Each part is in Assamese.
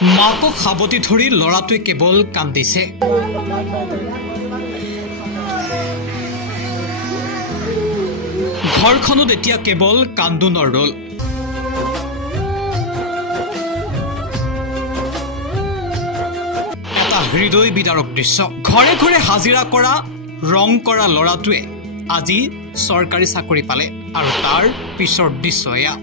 মাকক সাবতি ধৰি লৰাটোৱে কেৱল কান্দিছে। ঘৰখনত এতিয়া কেৱল কান্দোনৰ ৰোল। এটা হৃদয় বিদাৰক দৃশ্য। ঘৰে ঘৰে হাজিৰা কৰা ৰং কৰা লৰাটোৱে আজি চৰকাৰী চাকৰি পালে আৰু তাৰ পিছৰ দৃশ্য এয়া।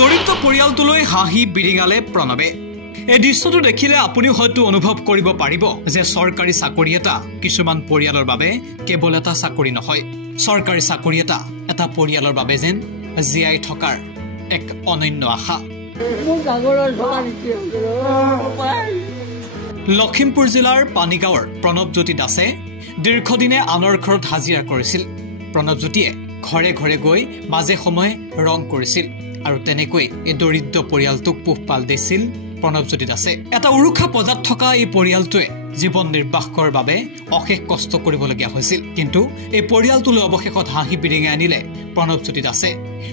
দৰিদ্ৰ পৰিয়ালটোলৈ হাঁহি বিৰিঙালে প্ৰণৱে। এই দৃশ্যটো দেখিলে আপুনি হয়তো অনুভৱ কৰিব পাৰিব যে চৰকাৰী চাকৰি এটা কিছুমান পৰিয়ালৰ বাবে কেৱল এটা চাকৰি নহয়। চৰকাৰী চাকৰি এটা পৰিয়ালৰ বাবে যেন জীয়াই থকাৰ এক অনন্য আশা। লখিমপুৰ জিলাৰ পানীগাঁৱৰ প্ৰণৱজ্যোতি দাসে দীৰ্ঘদিনে আনৰ ঘৰত হাজিৰা কৰিছিল। প্ৰণৱজ্যোতিয়ে ঘৰে ঘৰে গৈ মাজে সময়ে ৰং কৰিছিল আৰু তেনেকৈ এই দৰিদ্ৰ পৰিয়ালটোক পোহপাল দিছিল প্ৰণৱজ্যোতি দাসে। এটা উৰুখা পজাত থকা এই পৰিয়ালটোৱে জীৱন নিৰ্বাহ কৰাৰ বাবে অশেষ কষ্ট কৰিবলগীয়া হৈছিল। কিন্তু এই পৰিয়ালটোলৈ অৱশেষত হাঁহি বিৰিঙাই আনিলে প্ৰণৱজ্যোতি দাসে।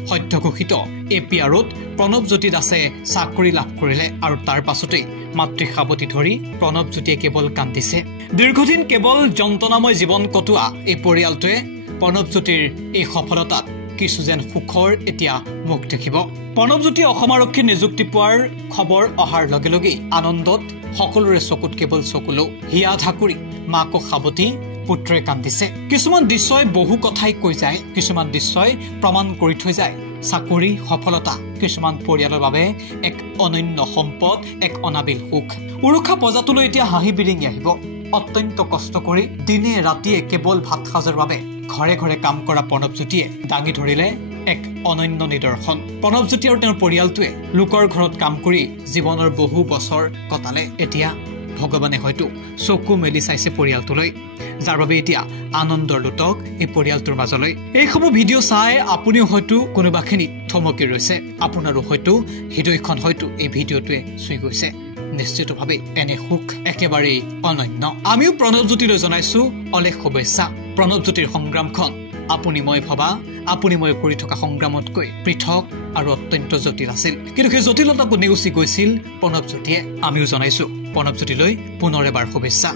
সদ্য ঘোষিত APRত প্ৰণৱজ্যোতি দাসে চাকৰি লাভ কৰিলে আৰু তাৰ পাছতেই মাতৃক সাবতি ধৰি প্ৰণৱজ্যোতিয়ে কেৱল কান্দিছে। দীৰ্ঘদিন কেৱল যন্ত্ৰণাময় জীৱন কটোৱা এই পৰিয়ালটোৱে প্ৰণৱজ্যোতিৰ এই সফলতাত কিছু যেন সুখৰ এতিয়া মুখ দেখিব। প্ৰণৱজ্যোতিয়ে অসম আৰক্ষীৰ নিযুক্তি পোৱাৰ খবৰ অহাৰ লগে লগেই আনন্দত সকলোৰে চকুত কেৱল চকুলো। হিয়া ধাকুৰি মাকক সাবতি পুত্ৰই কান্দিছে। কিছুমান দৃশ্যই বহু কথাই কৈ যায়, কিছুমান দৃশ্যই প্ৰমাণ কৰি থৈ যায় চাকৰি সফলতা কিছুমান পৰিয়ালৰ বাবে এক অনন্য সম্পদ, এক অনাবিল সুখ। উৰুখা পজাটোলৈ এতিয়া হাঁহি বিৰিঙি আহিব। অত্যন্ত কষ্ট কৰি দিনে ৰাতিয়ে কেৱল ভাত সাজৰ বাবে ঘৰে ঘৰে কাম কৰা প্ৰণৱজ্যোতিয়ে দাঙি ধৰিলে এক অনন্য নিদৰ্শন। প্ৰণৱজ্যোতি আৰু তেওঁৰ পৰিয়ালটোৱে লোকৰ ঘৰত কাম কৰি জীৱনৰ বহু বছৰ কটালে। এতিয়া ভগৱানে হয়তো চকু মেলি চাইছে পৰিয়ালটোলৈ, যাৰ বাবে এতিয়া আনন্দৰ লোটক এই পৰিয়ালটোৰ মাজলৈ। এইসমূহ ভিডিঅ' চাই আপুনিও হয়তো কোনোবাখিনিত থমকি ৰৈছে, আপোনাৰো হয়তো হৃদয়খন হয়তো এই ভিডিঅ'টোৱে চুই গৈছে। নিশ্চিতভাৱে এনে সুখ একেবাৰেই অনন্য। আমিও প্ৰণৱজ্যোতিলৈ জনাইছো অলেখ শুভেচ্ছা। প্ৰণৱজ্যোতিৰ সংগ্ৰামখন আপুনি মই ভবা, আপুনি মই কৰি থকা সংগ্ৰামতকৈ পৃথক আৰু অত্যন্ত জটিল আছিল। কিন্তু সেই জটিলতাকো নেওচি গৈছিল প্ৰণৱজ্যোতিয়ে। আমিও জনাইছো প্ৰণৱজ্যোতিলৈ পুনৰ এবাৰ শুভেচ্ছা।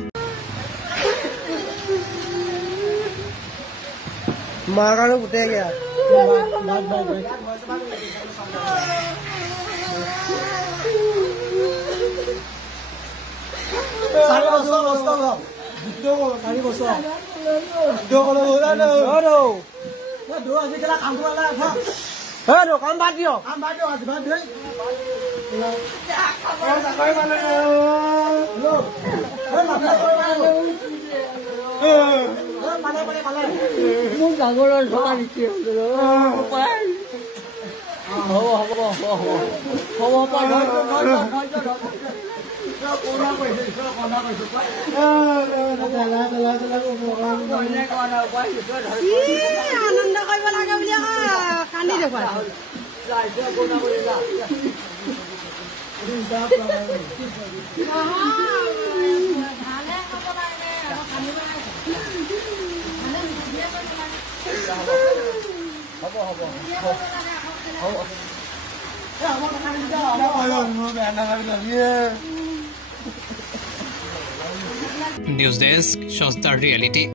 কাম বাদ দিয়ক মোক ডাঙৰৰ ধৰা দিছে। আনন্দ কৰিব লাগে বুলি কান্দি দেখুৱাই News Desk shows the reality.